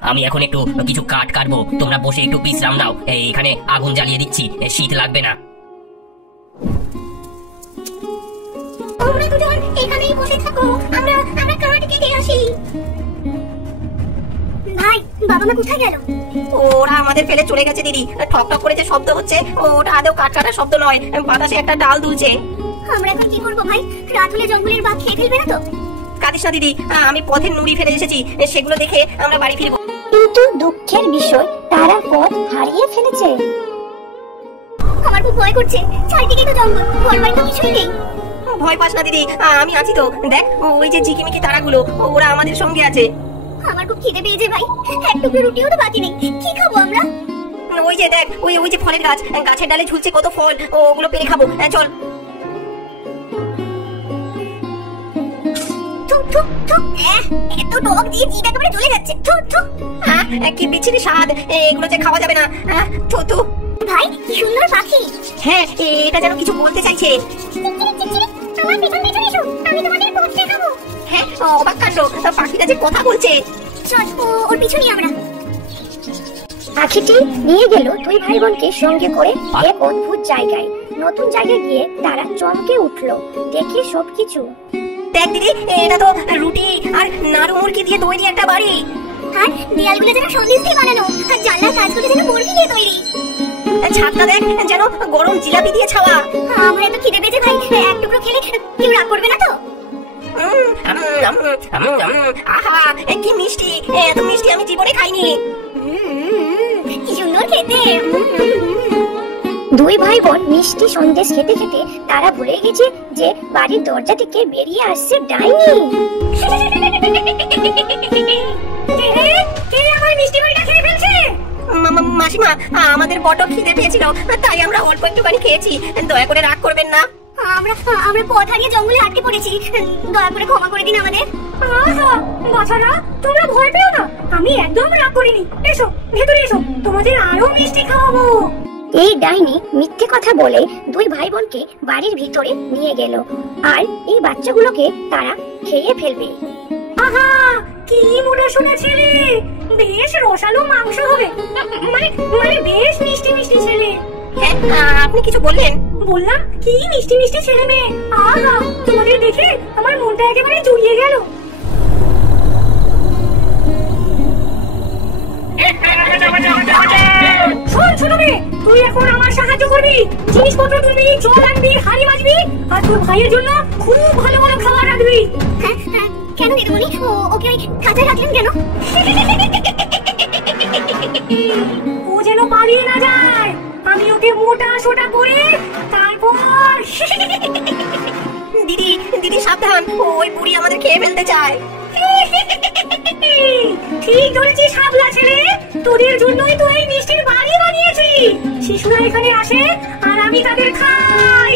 আমি এখন একটু কিছু কাঠ কাটবো, তোমরা বসে একটু বিশ্রাম নাও। এখানে আগুন জ্বালিয়ে দিচ্ছি, শীত লাগবে না। তোমরা দুজন এখানেই বসে থাকো, আমরা কাঠ কেটে আসি। ভাই, বাবা মা কোথায় গেল? ওরা আমাদের ফেলে চলে গেছে দিদি। ঠক ঠক করে যে শব্দ হচ্ছে ওটা আদৌ কাঠ কাটার শব্দ নয়, বাতাসে একটা ডাল দুলছে। আমরা এখন কি করবো ভাই? রাত হলে জঙ্গলের বাঘ খেয়ে ফেলবে না তো? কাঁদিস না দিদি, আমি পথের নুড়ি ফেলে এসেছি, সেগুলো দেখে আমরা বাড়ি ফিরবো। কিন্তু দুঃখের বিষয়, তারা পথ হারিয়ে ফেলেছে। আমার খুব ভয় করছে, চারিদিকে তো জঙ্গল, ঘর বাড়ি তো কিছুই নেই। ভয় পাস না দিদি, আমি আছি তো। দেখ ওই যে ঝিকিমিকি তারাগুলো, ওরা আমাদের সঙ্গে আছে। আমার খুব খিদে পেয়েছে ভাই, এক টুকরো রুটিও তো বাকি নেই। কি খাবো আমরা? ওই যে দেখ, ওই যে ফলের গাছ, গাছের ডালে ঝুলছে কত ফল, ওগুলো পেরে খাবো। চল। এত টক দিয়ে জিভ একেবারে জ্বলে যাচ্ছে। কি বিচ্ছিরি স্বাদ, এগুলো যে খাওয়া যাবে না। ভাই, কি সুন্দর পাখি। হ্যাঁ, এটা যেন কিছু বলতে চাইছে। আমার পেছন পেছন এসো, আমি তোমাদের পথ দেখাবো। হ্যাঁ, অবাক কাণ্ড, পাখিটা যে কথা বলছে। চল, ওর পিছনেই আমরা। পাখিটি নিয়ে গেল দুই ভাই বোনকে সঙ্গে করে এক অদ্ভুত জায়গায়। নতুন জায়গায় গিয়ে তারা চমকে উঠলো, দেখে সবকিছু। দেখ দিদি, এটা তো রুটি আর নাড়ু মুরগি দিয়ে তৈরি একটা বাড়ি। আর দেয়ালগুলো যেন সন্দেশ দিয়ে বানানো, আর জানলার কাজগুলো যেন বরফি দিয়ে তৈরি। ছাদটা দেখ, যেন গরম জিলাপি দিয়ে ছাওয়া। আমার এত খিদে পেয়েছে ভাই, এক টুকরো খেলে কেউ রাগ করবে না তো? আহা, কি মিষ্টি! এত মিষ্টি আমি জীবনে খাইনি। কি সুন্দর খেতে। দুই ভাই বোন মিষ্টি সন্দেশ খেতে খেতে তারা ভুলে গেছে যে বাড়ির দরজা থেকে বেরিয়ে আসছে ডাইনি। কে আমার মিষ্টি বাড়িটা খেয়ে ফেলছে? মাসিমা, আমাদের বড় খিদে পেয়েছিল, তাই আমরা অল্প একটুখানি খেয়েছি, দয়া করে রাগ করবেন না। আমরা পথ হারিয়ে জঙ্গলে আটকে পড়েছি, দয়া করে ক্ষমা করে দিন আমাদের। বাছারা, তোমরা ভয় পেও না, আমি একদম রাগ করিনি। এসো ভেতরে এসো, তোমাদের আরো মিষ্টি খাওয়াবো। এই ডাইনি মিথ্যে কথা বলে দুই ভাই বোনকে বাড়ির ভিতরে নিয়ে গেল, আর এই বাচ্চাগুলোকে তারা খেয়ে ফেলবে। আহা, কি মোটা শোনা ছেলে, বেশ রসালো মাংস হবে, মানে বেশ মিষ্টি মিষ্টি ছেলে। হ্যাঁ, আপনি কিছু বললেন? বললাম কি মিষ্টি মিষ্টি ছেলে মেয়ে। আহা, তোমাদের দেখে আমার মনটা একেবারে জুড়িয়ে গেল। শোন ছোট মেয়ে, তুই এখন আমার সাহায্য করবি, জিনিসপত্র তুলবি, জল আনবি, হাঁড়ি মাজবি, আর তোর ভাইয়ের জন্য খুব ভালো ভালো খাবার রাখবি। কেন দিদিমণি, ওকে ওই খাঁচায় রাখলেন কেন? ও যেন পালিয়ে না যায়, আমি ওকে মোটা সোটা করে তারপর। দিদি দিদি সাবধান, ওই বুড়ি আমাদের খেয়ে ফেলতে চায়। ঠিক ধরেছিস হাবলা ছেলে, তোদের জন্যই তো এই মিষ্টির বাড়ি বানিয়েছি। শিশুরা এখানে আসে আর আমি তাদের খাই।